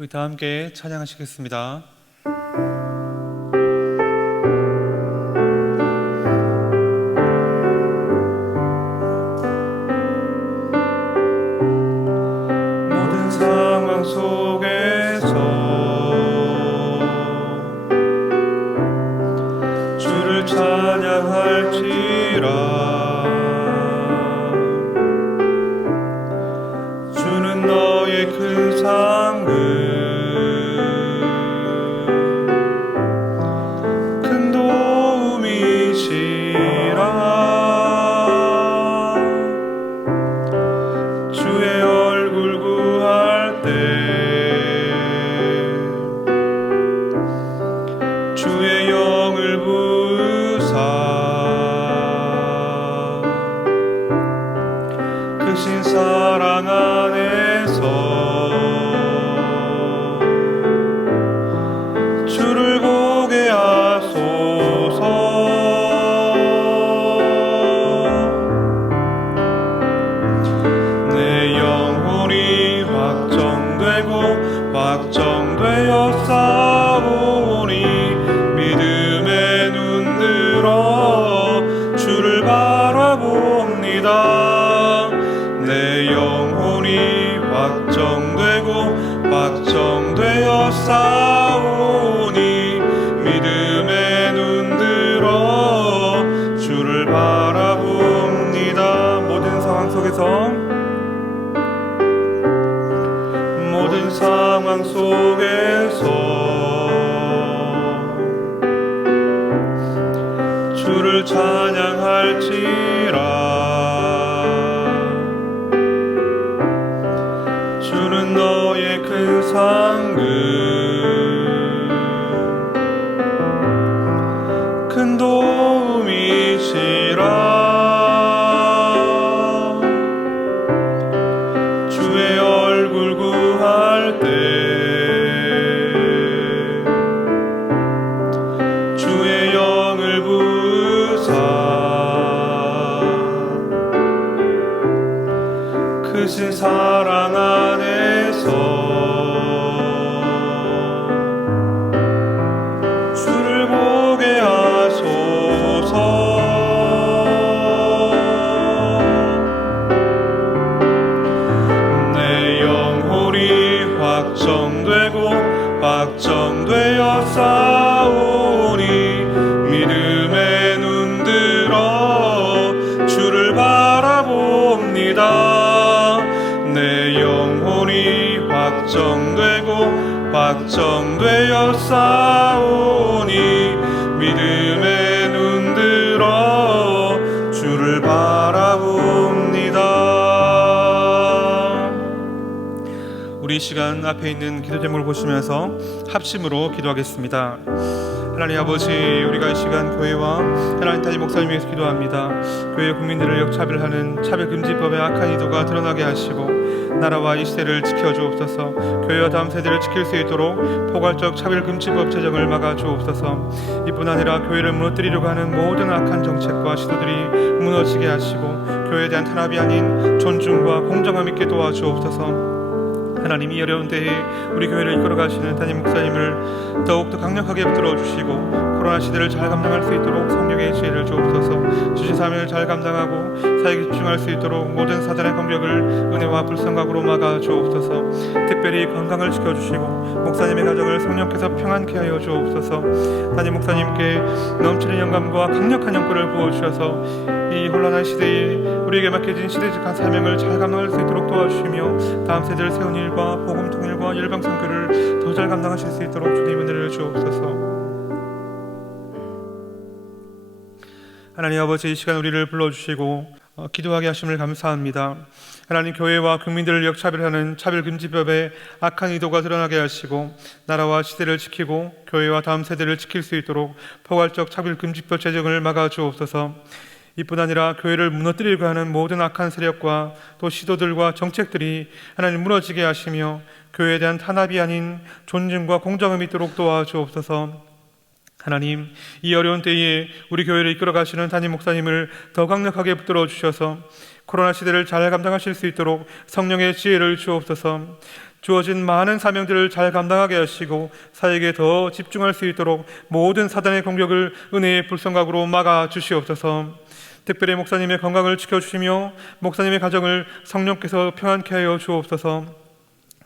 우리 다 함께 찬양하시겠습니다. 모든 상황 속에서 주를 찬양할지라. 주는 너의 큰 상급 사랑 안에서 주를 보게 하소서. 내 영혼이 확정되어 싸우니 믿음에 눈 들어 주를 바라봅니다. 내 영혼이 확정되어 싸우니 믿음에 눈 들어 주를 바라봅니다. 모든 상황 속에서 주를 찬양할지라. 주는 너의 큰 상급 큰 도움이시라. 주의 얼굴 구할 때 주의 영을 부으사 크신 사랑 안에서 주를 보게 하소서. 내 영혼이 확정되어 싸우니 믿음에 눈 들어 주를 바라봅니다. 내 영혼이 확정되어 싸우니 믿음에 눈 들어 주를 바라봅니다. 우리 이 시간 앞에 있는 기도 제목을 보시면서 합심으로 기도하겠습니다. 하나님 아버지, 우리가 이 시간 교회와 하나님 담임 목사님 위해서 기도합니다. 교회 국민들을 역차별하는 차별금지법의 악한 의도가 드러나게 하시고 나라와 이 시대를 지켜주옵소서. 교회와 다음 세대를 지킬 수 있도록 포괄적 차별금지법 제정을 막아주옵소서. 이뿐 아니라 교회를 무너뜨리려고 하는 모든 악한 정책과 시도들이 무너지게 하시고 교회에 대한 탄압이 아닌 존중과 공정함 있게 도와주옵소서. 하나님, 이 어려운 때에 우리 교회를 이끌어가시는 담임 목사님을 더욱더 강력하게 붙들어 주시고 코로나 시대를 잘 감당할 수 있도록 성령의 지혜를 주옵소서. 주신 사명을 잘 감당하고 사역에 집중할 수 있도록 모든 사단의 공격을 은혜와 불성각으로 막아 주옵소서. 특별히 건강을 지켜주시고 목사님의 가정을 성령께서 평안케 하여 주옵소서. 담임 목사님께 넘치는 영감과 강력한 영권을 부어주셔서 이 혼란한 시대에 우리에게 맡겨진 시대적인 사명을 잘 감당할 수 있도록 도와주시며 다음 세대를 세운 일과 복음 통일과 열방 선교를 더 잘 감당하실 수 있도록 주님 은혜를 주옵소서. 하나님 아버지, 이 시간 우리를 불러주시고 기도하게 하심을 감사합니다. 하나님, 교회와 국민들을 역차별하는 차별금지법의 악한 의도가 드러나게 하시고 나라와 시대를 지키고 교회와 다음 세대를 지킬 수 있도록 포괄적 차별금지법 제정을 막아주옵소서. 이뿐 아니라 교회를 무너뜨리려고 하는 모든 악한 세력과 또 시도들과 정책들이 하나님 무너지게 하시며 교회에 대한 탄압이 아닌 존중과 공정함이 있도록 도와주옵소서. 하나님, 이 어려운 때에 우리 교회를 이끌어 가시는 담임 목사님을 더 강력하게 붙들어 주셔서 코로나 시대를 잘 감당하실 수 있도록 성령의 지혜를 주옵소서. 주어진 많은 사명들을 잘 감당하게 하시고 사역에 더 집중할 수 있도록 모든 사단의 공격을 은혜의 불성각으로 막아 주시옵소서. 특별히 목사님의 건강을 지켜주시며 목사님의 가정을 성령께서 평안케 하여 주옵소서.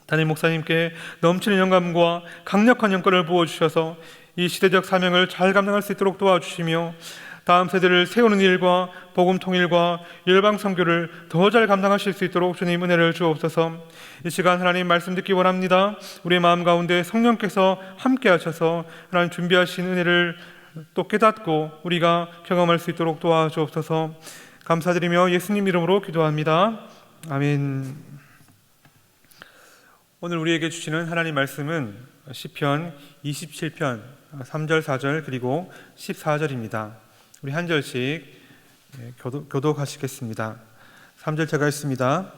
담임 목사님께 넘치는 영감과 강력한 영권을 부어주셔서 이 시대적 사명을 잘 감당할 수 있도록 도와주시며 다음 세대를 세우는 일과 복음 통일과 열방 선교를 더 잘 감당하실 수 있도록 주님 은혜를 주옵소서. 이 시간 하나님 말씀 듣기 원합니다. 우리의 마음 가운데 성령께서 함께 하셔서 하나님 준비하신 은혜를 또 깨닫고 우리가 경험할 수 있도록 도와주옵소서. 감사드리며 예수님 이름으로 기도합니다. 아멘. 오늘 우리에게 주시는 하나님 말씀은 시편 27편 3절 4절 그리고 14절입니다. 우리 한 절씩 교독하시겠습니다. 3절 제가 읽습니다.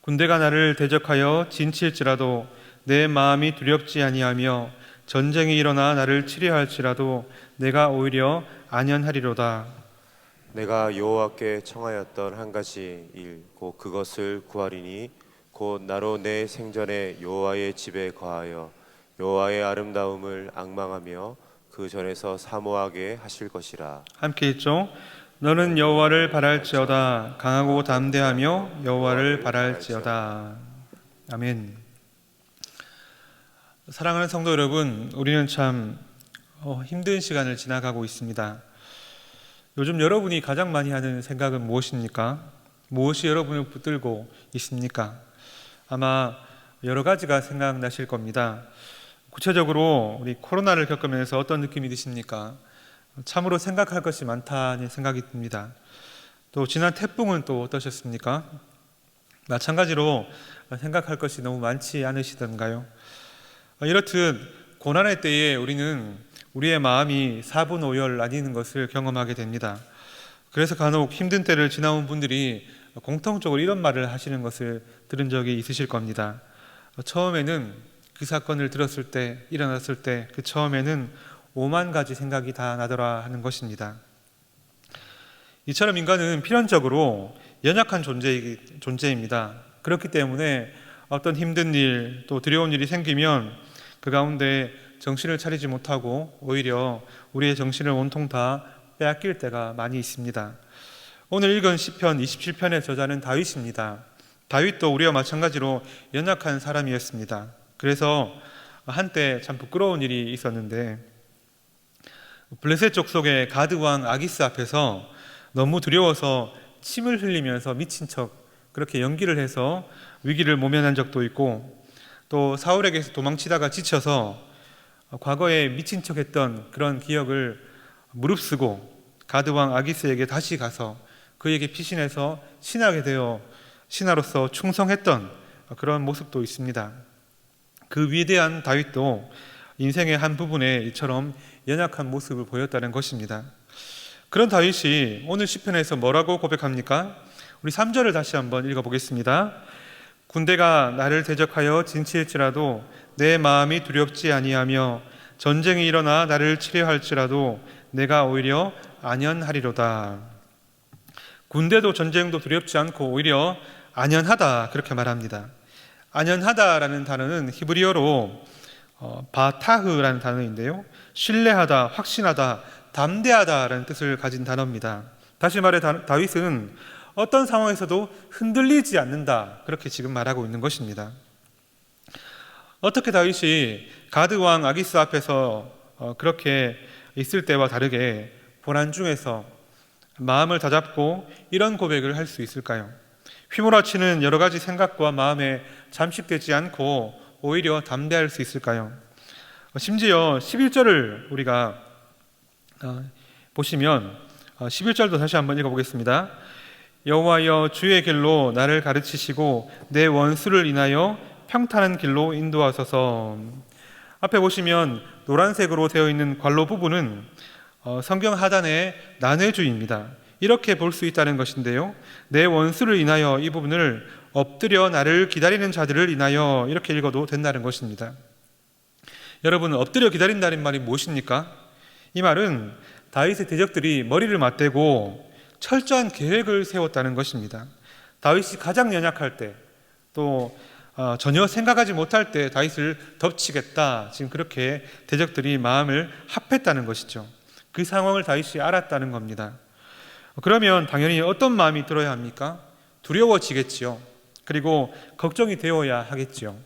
군대가 나를 대적하여 진칠지라도 내 마음이 두렵지 아니하며 전쟁이 일어나 나를 치려 할지라도 내가 오히려 안연하리로다. 내가 여호와께 청하였던 한 가지 일 곧 그것을 구하리니 곧 나로 내 생전에 여호와의 집에 거하여 여호와의 아름다움을 앙망하며 그 전에서 사모하게 하실 것이라. 함께 읽죠. 너는 여호와를 바랄지어다. 강하고 담대하며 여호와를 바랄지어다. 아멘. 사랑하는 성도 여러분, 우리는 참 힘든 시간을 지나가고 있습니다. 요즘 여러분이 가장 많이 하는 생각은 무엇입니까? 무엇이 여러분을 붙들고 있습니까? 아마 여러 가지가 생각나실 겁니다. 구체적으로 우리 코로나를 겪으면서 어떤 느낌이 드십니까? 참으로 생각할 것이 많다는 생각이 듭니다. 또 지난 태풍은 또 어떠셨습니까? 마찬가지로 생각할 것이 너무 많지 않으시던가요? 이렇듯 고난의 때에 우리는 우리의 마음이 사분오열 나뉘는 것을 경험하게 됩니다. 그래서 간혹 힘든 때를 지나온 분들이 공통적으로 이런 말을 하시는 것을 들은 적이 있으실 겁니다. 처음에는 그 사건을 들었을 때, 일어났을 때 그 처음에는 5만 가지 생각이 다 나더라 하는 것입니다. 이처럼 인간은 필연적으로 연약한 존재입니다. 그렇기 때문에 어떤 힘든 일, 또 두려운 일이 생기면 그 가운데 정신을 차리지 못하고 오히려 우리의 정신을 온통 다 빼앗길 때가 많이 있습니다. 오늘 읽은 시편 27편의 저자는 다윗입니다. 다윗도 우리와 마찬가지로 연약한 사람이었습니다. 그래서 한때 참 부끄러운 일이 있었는데 블레셋 족속의 가드 왕 아기스 앞에서 너무 두려워서 침을 흘리면서 미친 척 그렇게 연기를 해서 위기를 모면한 적도 있고, 또 사울에게서 도망치다가 지쳐서 과거에 미친 척 했던 그런 기억을 무릅쓰고 가드 왕 아기스에게 다시 가서 그에게 피신해서 신하게 되어 신하로서 충성했던 그런 모습도 있습니다. 그 위대한 다윗도 인생의 한 부분에 이처럼 연약한 모습을 보였다는 것입니다. 그런 다윗이 오늘 시편에서 뭐라고 고백합니까? 우리 3절을 다시 한번 읽어보겠습니다. 군대가 나를 대적하여 진치일지라도 내 마음이 두렵지 아니하며 전쟁이 일어나 나를 치려 할지라도 내가 오히려 안연하리로다. 군대도 전쟁도 두렵지 않고 오히려 안연하다, 그렇게 말합니다. 안연하다라는 단어는 히브리어로 바타흐라는 단어인데요, 신뢰하다, 확신하다, 담대하다라는 뜻을 가진 단어입니다. 다시 말해 다윗은 어떤 상황에서도 흔들리지 않는다, 그렇게 지금 말하고 있는 것입니다. 어떻게 다윗이 가드 왕 아기스 앞에서 그렇게 있을 때와 다르게 고난 중에서 마음을 다잡고 이런 고백을 할 수 있을까요? 휘몰아치는 여러 가지 생각과 마음에 잠식되지 않고 오히려 담대할 수 있을까요? 심지어 11절을 우리가 보시면 11절도 다시 한번 읽어보겠습니다. 여호와여 주의 길로 나를 가르치시고 내 원수를 인하여 평탄한 길로 인도하소서. 앞에 보시면 노란색으로 되어 있는 괄로 부분은 성경 하단의 난회주의입니다. 이렇게 볼 수 있다는 것인데요, 내 원수를 인하여, 이 부분을 엎드려 나를 기다리는 자들을 인하여 이렇게 읽어도 된다는 것입니다. 여러분, 엎드려 기다린다는 말이 무엇입니까? 이 말은 다윗의 대적들이 머리를 맞대고 철저한 계획을 세웠다는 것입니다. 다윗이 가장 연약할 때, 또 전혀 생각하지 못할 때 다윗을 덮치겠다, 지금 그렇게 대적들이 마음을 합했다는 것이죠. 그 상황을 다윗이 알았다는 겁니다. 그러면 당연히 어떤 마음이 들어야 합니까? 두려워지겠지요. 그리고 걱정이 되어야 하겠지요.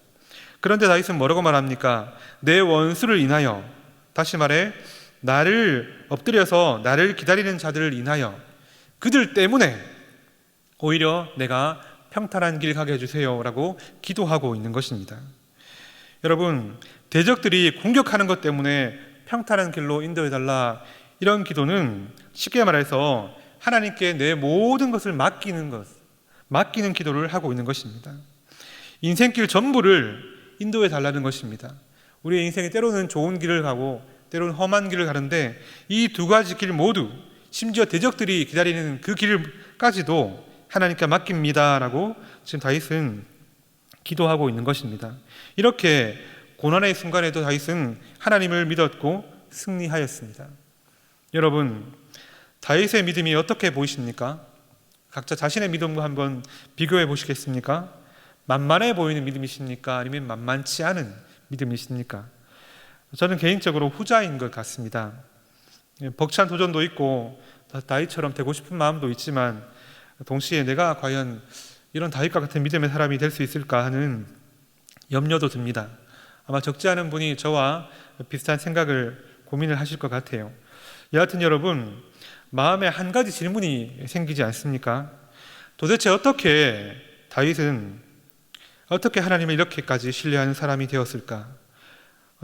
그런데 다윗은 뭐라고 말합니까? 내 원수를 인하여, 다시 말해 나를 엎드려서 나를 기다리는 자들을 인하여, 그들 때문에 오히려 내가 평탄한 길 가게 해주세요 라고 기도하고 있는 것입니다. 여러분, 대적들이 공격하는 것 때문에 평탄한 길로 인도해달라, 이런 기도는 쉽게 말해서 하나님께 내 모든 것을 맡기는 기도를 하고 있는 것입니다. 인생길 전부를 인도해달라는 것입니다. 우리의 인생이 때로는 좋은 길을 가고 때로는 험한 길을 가는데 이 두 가지 길 모두, 심지어 대적들이 기다리는 그 길까지도 하나님께 맡깁니다 라고 지금 다윗은 기도하고 있는 것입니다. 이렇게 고난의 순간에도 다윗은 하나님을 믿었고 승리하였습니다. 여러분, 다윗의 믿음이 어떻게 보이십니까? 각자 자신의 믿음과 한번 비교해 보시겠습니까? 만만해 보이는 믿음이십니까? 아니면 만만치 않은 믿음이십니까? 저는 개인적으로 후자인 것 같습니다. 벅찬 도전도 있고 다윗처럼 되고 싶은 마음도 있지만 동시에 내가 과연 이런 다윗과 같은 믿음의 사람이 될 수 있을까 하는 염려도 듭니다. 아마 적지 않은 분이 저와 비슷한 생각을 고민을 하실 것 같아요. 여하튼 여러분, 마음에 한 가지 질문이 생기지 않습니까? 도대체 다윗은 어떻게 하나님을 이렇게까지 신뢰하는 사람이 되었을까?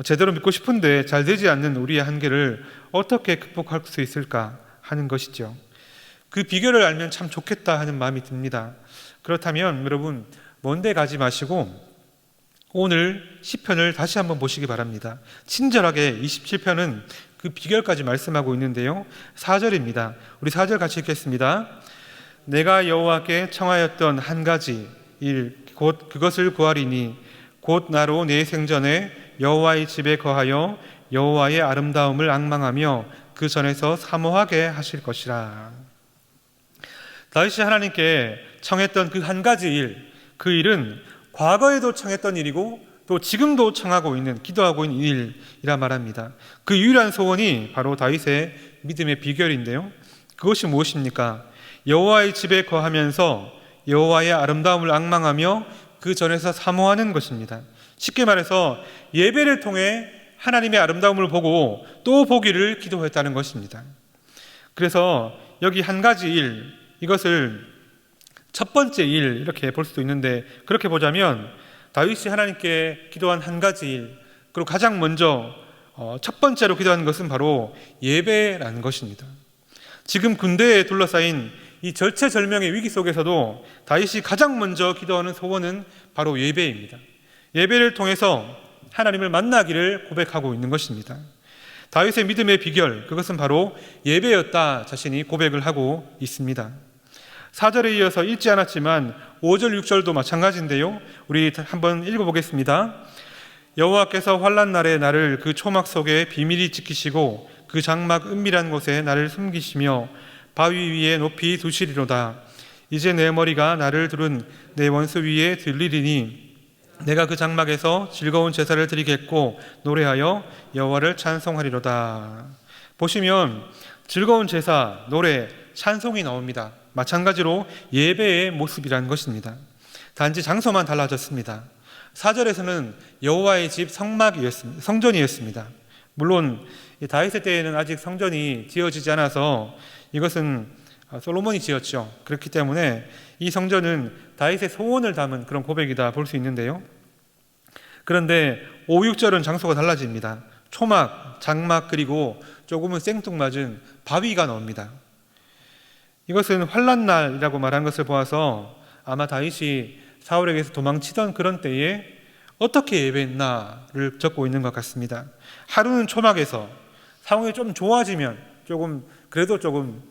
제대로 믿고 싶은데 잘 되지 않는 우리의 한계를 어떻게 극복할 수 있을까 하는 것이죠. 그 비결을 알면 참 좋겠다 하는 마음이 듭니다. 그렇다면 여러분, 먼데 가지 마시고 오늘 시편을 다시 한번 보시기 바랍니다. 친절하게 27편은 그 비결까지 말씀하고 있는데요, 4절입니다. 우리 4절 같이 읽겠습니다. 내가 여호와께 청하였던 한 가지 일 곧 그것을 구하리니 곧 나로 내 생전에 여호와의 집에 거하여 여호와의 아름다움을 앙망하며 그 전에서 사모하게 하실 것이라. 다윗이 하나님께 청했던 그 한 가지 일, 그 일은 과거에도 청했던 일이고 또 지금도 청하고 있는, 기도하고 있는 일이라 말합니다. 그 유일한 소원이 바로 다윗의 믿음의 비결인데요, 그것이 무엇입니까? 여호와의 집에 거하면서 여호와의 아름다움을 앙망하며 그 전에서 사모하는 것입니다. 쉽게 말해서 예배를 통해 하나님의 아름다움을 보고 또 보기를 기도했다는 것입니다. 그래서 여기 한 가지 일, 이것을 첫 번째 일 이렇게 볼 수도 있는데, 그렇게 보자면 다윗이 하나님께 기도한 한 가지 일, 그리고 가장 먼저 첫 번째로 기도하는 것은 바로 예배라는 것입니다. 지금 군대에 둘러싸인 이 절체절명의 위기 속에서도 다윗이 가장 먼저 기도하는 소원은 바로 예배입니다. 예배를 통해서 하나님을 만나기를 고백하고 있는 것입니다. 다윗의 믿음의 비결, 그것은 바로 예배였다 자신이 고백을 하고 있습니다. 4절에 이어서 읽지 않았지만 5절, 6절도 마찬가지인데요, 우리 한번 읽어보겠습니다. 여호와께서 환난 날에 나를 그 초막 속에 비밀히 지키시고 그 장막 은밀한 곳에 나를 숨기시며 바위 위에 높이 두시리로다. 이제 내 머리가 나를 두른 내 원수 위에 들리리니 내가 그 장막에서 즐거운 제사를 드리겠고 노래하여 여호와를 찬송하리로다. 보시면 즐거운 제사, 노래, 찬송이 나옵니다. 마찬가지로 예배의 모습이라는 것입니다. 단지 장소만 달라졌습니다. 4절에서는 여호와의 집 성전이었습니다. 물론 다윗의 때에는 아직 성전이 지어지지 않아서 이것은 솔로몬이 지었죠. 그렇기 때문에 이 성전은 다윗의 소원을 담은 그런 고백이다 볼 수 있는데요, 그런데 5, 6절은 장소가 달라집니다. 초막, 장막, 그리고 조금은 생뚱맞은 바위가 나옵니다. 이것은 환난날이라고 말한 것을 보아서 아마 다윗이 사울에게서 도망치던 그런 때에 어떻게 예배했나를 적고 있는 것 같습니다. 하루는 초막에서, 상황이 좀 좋아지면 그래도 조금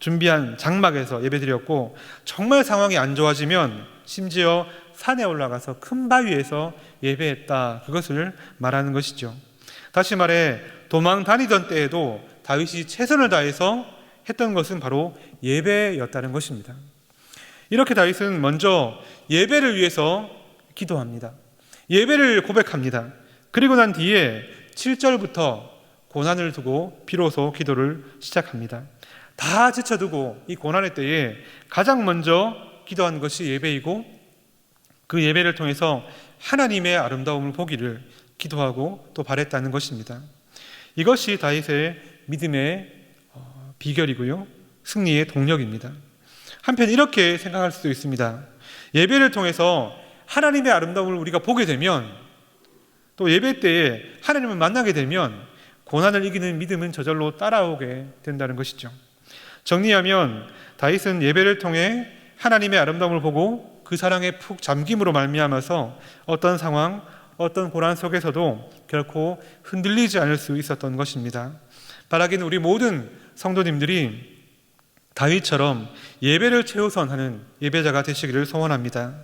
준비한 장막에서 예배드렸고, 정말 상황이 안 좋아지면 심지어 산에 올라가서 큰 바위에서 예배했다, 그것을 말하는 것이죠. 다시 말해 도망 다니던 때에도 다윗이 최선을 다해서 했던 것은 바로 예배였다는 것입니다. 이렇게 다윗은 먼저 예배를 위해서 기도합니다. 예배를 고백합니다. 그리고 난 뒤에 7절부터 고난을 두고 비로소 기도를 시작합니다. 다 제쳐두고 이 고난의 때에 가장 먼저 기도한 것이 예배이고, 그 예배를 통해서 하나님의 아름다움을 보기를 기도하고 또 바랬다는 것입니다. 이것이 다윗의 믿음의 비결이고요, 승리의 동력입니다. 한편 이렇게 생각할 수도 있습니다. 예배를 통해서 하나님의 아름다움을 우리가 보게 되면, 또 예배 때에 하나님을 만나게 되면 고난을 이기는 믿음은 저절로 따라오게 된다는 것이죠. 정리하면 다윗은 예배를 통해 하나님의 아름다움을 보고 그 사랑에 푹 잠김으로 말미암아서 어떤 상황, 어떤 고난 속에서도 결코 흔들리지 않을 수 있었던 것입니다. 바라기는 우리 모든 성도님들이 다윗처럼 예배를 최우선하는 예배자가 되시기를 소원합니다.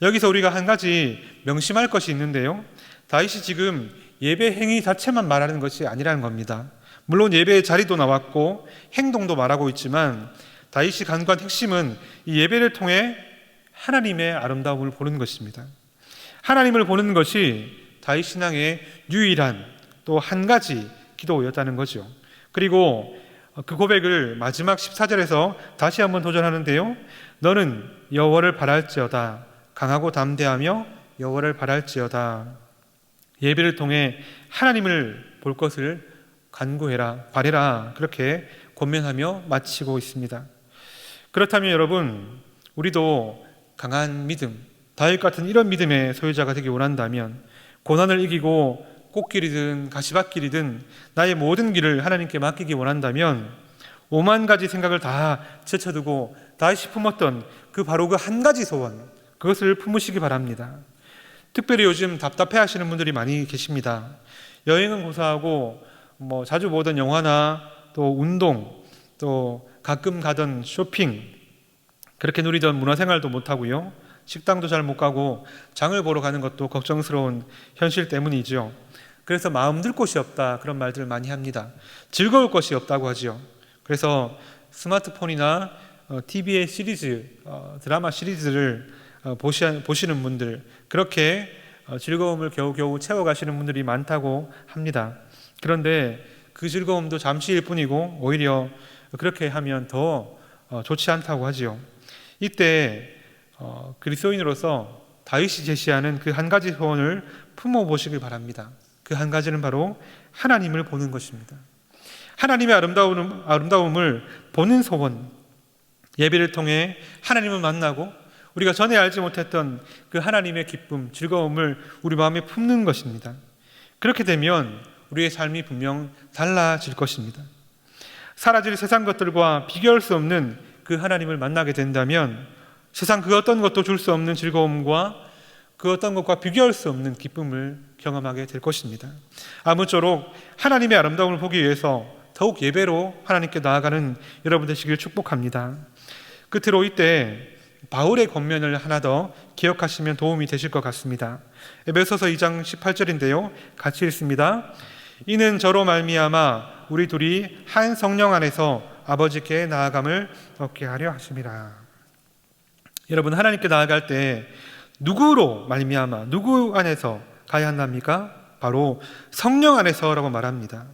여기서 우리가 한 가지 명심할 것이 있는데요, 다윗이 지금 예배 행위 자체만 말하는 것이 아니라는 겁니다. 물론 예배의 자리도 나왔고 행동도 말하고 있지만 다윗이 간구한 핵심은 이 예배를 통해 하나님의 아름다움을 보는 것입니다. 하나님을 보는 것이 다윗 신앙의 유일한 또 한 가지 기도였다는 거죠. 그리고 그 고백을 마지막 14절에서 다시 한번 도전하는데요, 너는 여호와를 바랄지어다, 강하고 담대하며 여호와를 바랄지어다. 예배를 통해 하나님을 볼 것을 간구해라, 바래라, 그렇게 권면하며 마치고 있습니다. 그렇다면 여러분, 우리도 강한 믿음, 다윗 같은 이런 믿음의 소유자가 되기 원한다면, 고난을 이기고 꽃길이든 가시밭길이든 나의 모든 길을 하나님께 맡기기 원한다면 5만 가지 생각을 다 제쳐두고 다윗이 품었던 바로 그 한 가지 소원, 그것을 품으시기 바랍니다. 특별히 요즘 답답해 하시는 분들이 많이 계십니다. 여행은 고사하고 자주 보던 영화나 또 운동, 또 가끔 가던 쇼핑, 그렇게 누리던 문화생활도 못하고요, 식당도 잘 못 가고 장을 보러 가는 것도 걱정스러운 현실 때문이죠. 그래서 마음 들 곳이 없다, 그런 말들을 많이 합니다. 즐거울 것이 없다고 하죠. 그래서 스마트폰이나 TV의 시리즈, 드라마 시리즈를 보시는 분들, 그렇게 즐거움을 겨우겨우 채워가시는 분들이 많다고 합니다. 그런데 그 즐거움도 잠시일 뿐이고 오히려 그렇게 하면 더 좋지 않다고 하지요. 이때 그리스도인으로서 다윗이 제시하는 그 한 가지 소원을 품어보시길 바랍니다. 그 한 가지는 바로 하나님을 보는 것입니다. 하나님의 아름다움을 보는 소원, 예배를 통해 하나님을 만나고 우리가 전에 알지 못했던 그 하나님의 기쁨, 즐거움을 우리 마음에 품는 것입니다. 그렇게 되면 우리의 삶이 분명 달라질 것입니다. 사라질 세상 것들과 비교할 수 없는 그 하나님을 만나게 된다면 세상 그 어떤 것도 줄 수 없는 즐거움과 그 어떤 것과 비교할 수 없는 기쁨을 경험하게 될 것입니다. 아무쪼록 하나님의 아름다움을 보기 위해서 더욱 예배로 하나님께 나아가는 여러분 되시길 축복합니다. 끝으로 이때 바울의 권면을 하나 더 기억하시면 도움이 되실 것 같습니다. 에베소서 2장 18절인데요, 같이 읽습니다. 이는 저로 말미암아 우리 둘이 한 성령 안에서 아버지께 나아감을 얻게 하려 하심이라. 여러분, 하나님께 나아갈 때 누구로 말미암아, 누구 안에서 가야 한답니까? 바로 성령 안에서라고 말합니다.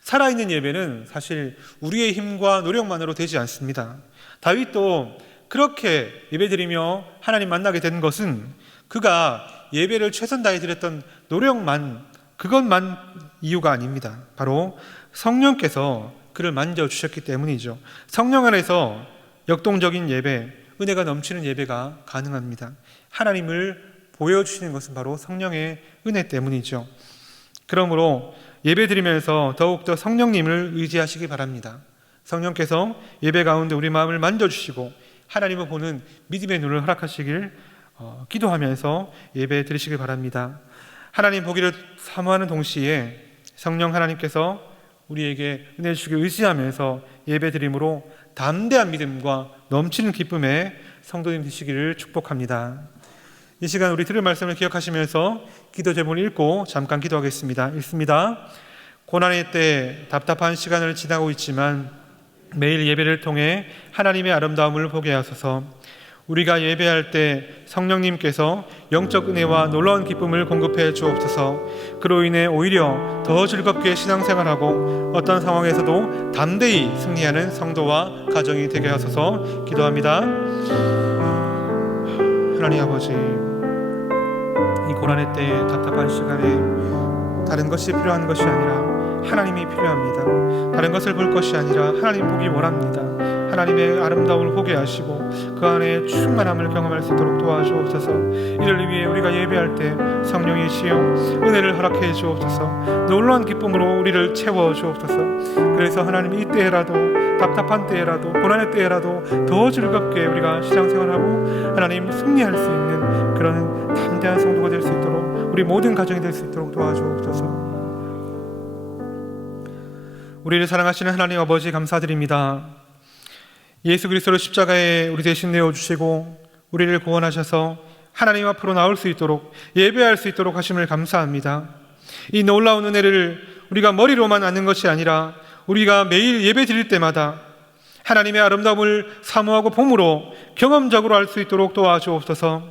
살아있는 예배는 사실 우리의 힘과 노력만으로 되지 않습니다. 다윗도 그렇게 예배드리며 하나님 만나게 된 것은 그가 예배를 최선 다해 드렸던 노력만, 그것만 이유가 아닙니다. 바로 성령께서 그를 만져주셨기 때문이죠. 성령 안에서 역동적인 예배, 은혜가 넘치는 예배가 가능합니다. 하나님을 보여주시는 것은 바로 성령의 은혜 때문이죠. 그러므로 예배드리면서 더욱더 성령님을 의지하시기 바랍니다. 성령께서 예배 가운데 우리 마음을 만져주시고 하나님을 보는 믿음의 눈을 허락하시길 기도하면서 예배 드리시길 바랍니다. 하나님 보기를 사모하는 동시에 성령 하나님께서 우리에게 은혜 주시길 의지하면서 예배 드림으로 담대한 믿음과 넘치는 기쁨의 성도님 되시기를 축복합니다. 이 시간 우리 들을 말씀을 기억하시면서 기도 제목을 읽고 잠깐 기도하겠습니다. 읽습니다. 고난의 때 답답한 시간을 지나고 있지만 매일 예배를 통해 하나님의 아름다움을 보게 하소서. 우리가 예배할 때 성령님께서 영적 은혜와 놀라운 기쁨을 공급해 주옵소서. 그로 인해 오히려 더 즐겁게 신앙생활하고 어떤 상황에서도 담대히 승리하는 성도와 가정이 되게 하소서 기도합니다. 하나님 아버지, 이 고난의 때에 답답한 시간에 다른 것이 필요한 것이 아니라 하나님이 필요합니다. 다른 것을 볼 것이 아니라 하나님 보기 원합니다. 하나님의 아름다움을 보게 하시고 그 안에 충만함을 경험할 수 있도록 도와주옵소서. 이를 위해 우리가 예배할 때 성령이시여 은혜를 허락해 주옵소서. 놀라운 기쁨으로 우리를 채워 주옵소서. 그래서 하나님 이때라도 답답한 때라도 고난의 때라도 더 즐겁게 우리가 신앙생활하고 하나님 승리할 수 있는 그런 담대한 성도가 될 수 있도록 우리 모든 가정이 될 수 있도록 도와주옵소서. 우리를 사랑하시는 하나님 아버지 감사드립니다. 예수 그리스도를 십자가에 우리 대신 내어주시고 우리를 구원하셔서 하나님 앞으로 나올 수 있도록 예배할 수 있도록 하심을 감사합니다. 이 놀라운 은혜를 우리가 머리로만 아는 것이 아니라 우리가 매일 예배 드릴 때마다 하나님의 아름다움을 사모하고 봄으로 경험적으로 알 수 있도록 도와주옵소서.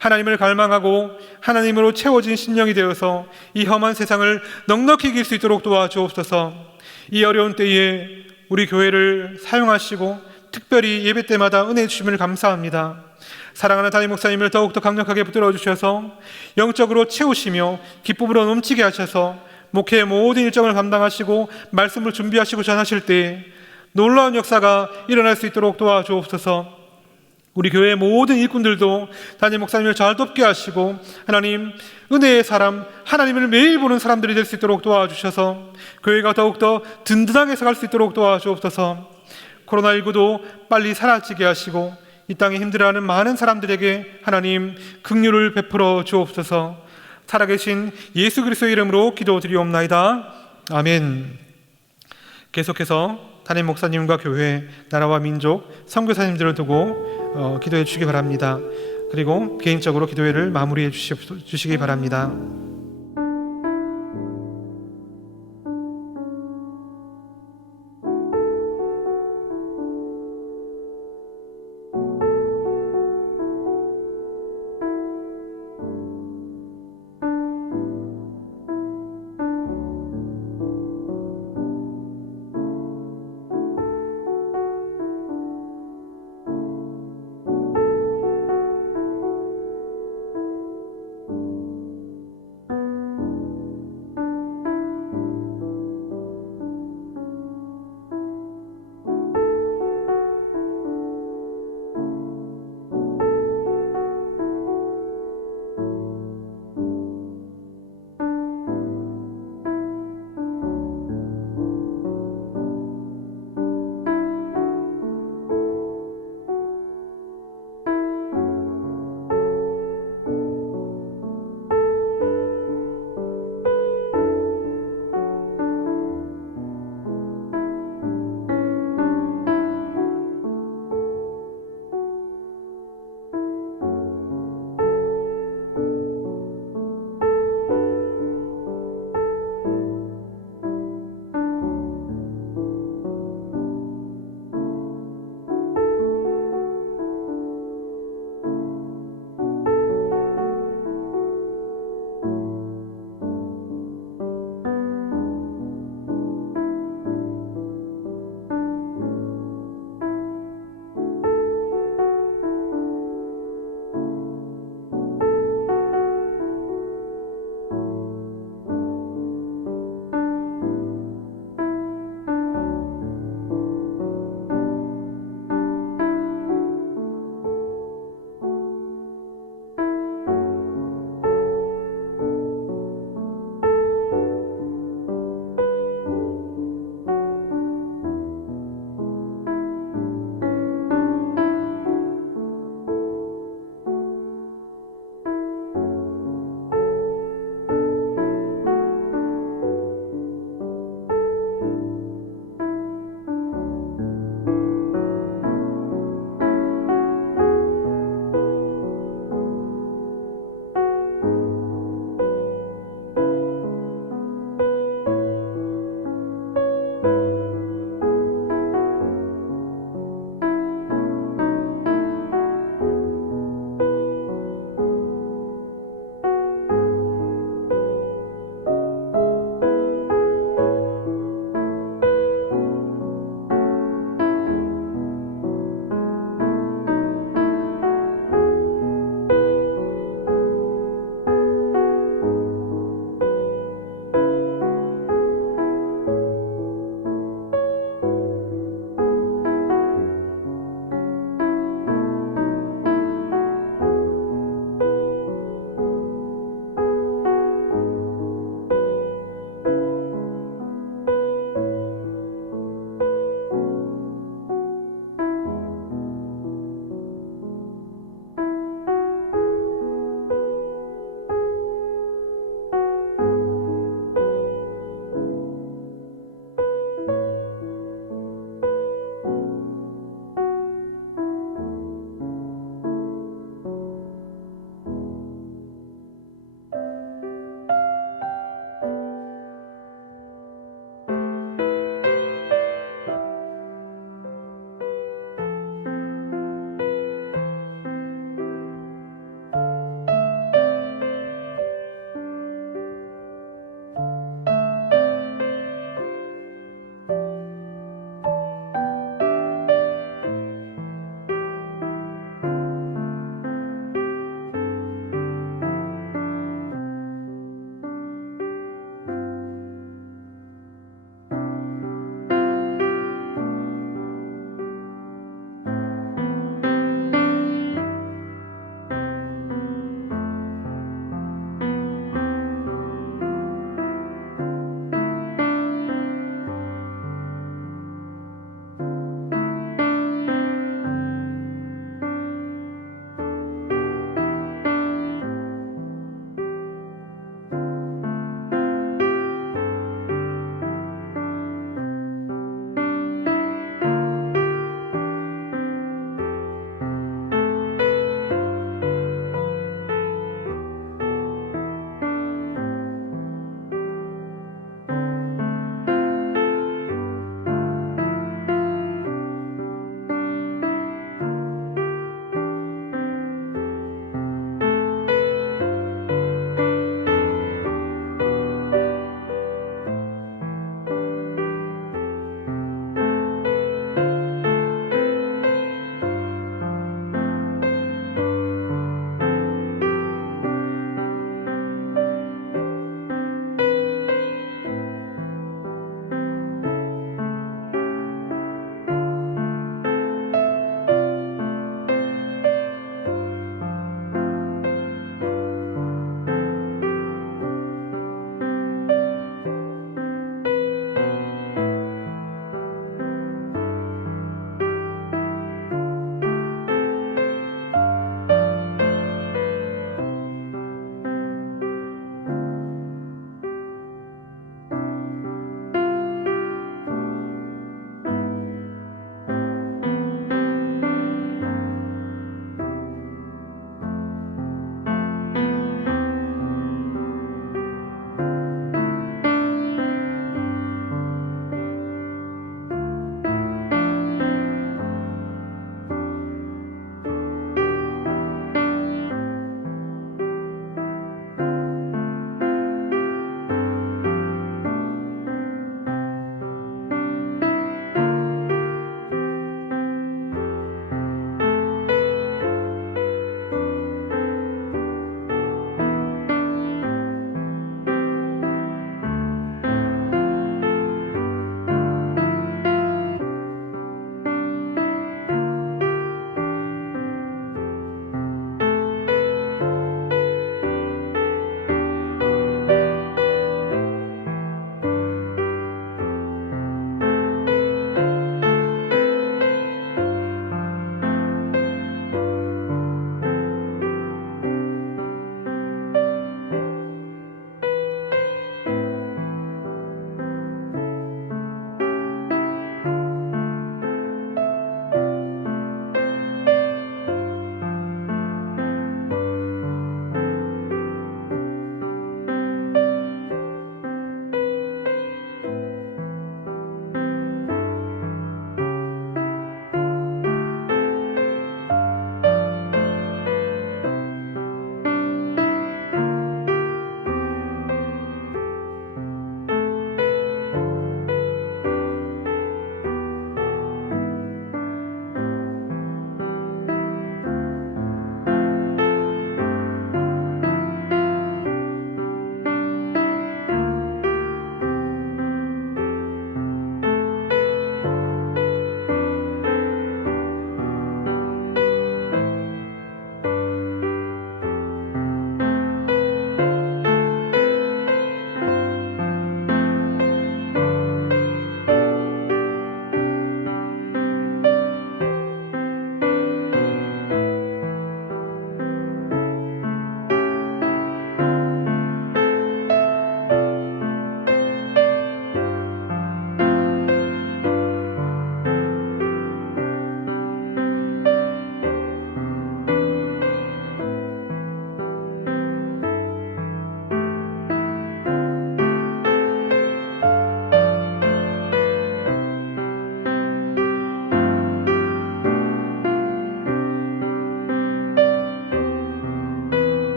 하나님을 갈망하고 하나님으로 채워진 심령이 되어서 이 험한 세상을 넉넉히 이길 수 있도록 도와주옵소서. 이 어려운 때에 우리 교회를 사용하시고 특별히 예배 때마다 은혜 주심을 감사합니다. 사랑하는 담임 목사님을 더욱더 강력하게 붙들어 주셔서 영적으로 채우시며 기쁨으로 넘치게 하셔서 목회의 모든 일정을 감당하시고 말씀을 준비하시고 전하실 때 놀라운 역사가 일어날 수 있도록 도와주옵소서. 우리 교회의 모든 일꾼들도 담임 목사님을 잘 돕게 하시고 하나님 은혜의 사람, 하나님을 매일 보는 사람들이 될 수 있도록 도와주셔서 교회가 더욱더 든든하게 서갈 수 있도록 도와주옵소서. 코로나19도 빨리 사라지게 하시고 이 땅에 힘들어하는 많은 사람들에게 하나님 긍휼을 베풀어 주옵소서. 살아계신 예수 그리스도의 이름으로 기도드리옵나이다. 아멘. 계속해서 담임 목사님과 교회, 나라와 민족, 선교사님들을 두고 기도해 주시기 바랍니다. 그리고 개인적으로 기도회를 마무리해 주시기 바랍니다.